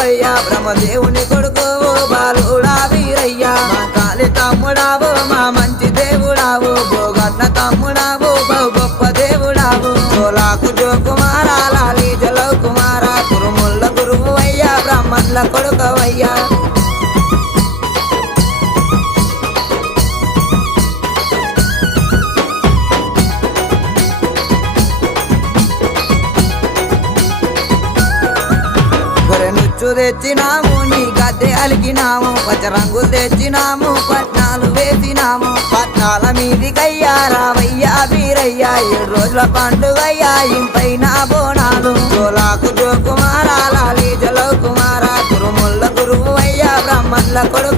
కొడుకువయ్యా బ్రహ్మదేవుని కొడుకువు బాలుడా వీరయ్యా మా కాలి తమ్ముడావు మా మంచి దేవుడావు భోగన్న తమ్ముడావు బహు గొప్ప దేవుడావు సోలాకు జోకుమారా లాలి జలవు కుమారా కురుముల్ల గురువువయ్యా బ్రాహ్మణుల కొడుకువయ్యా నుచ్చు తెచ్చినాము నీ గద్దె అలికినాము పచ్చ రంగులు తెచ్చినాము పట్నాలు వేసినాము పట్నాల మీదికయ్యా రావయ్యా వీరయ్యా 7 రోజుల పండుగయ్యా ఇంపైన బోనాలు సోలాకు జోకుమారా లాలి జలవు కుమారా కురుముల్ల గురువు అయ్యా బ్రాహ్మణుల కొడుకు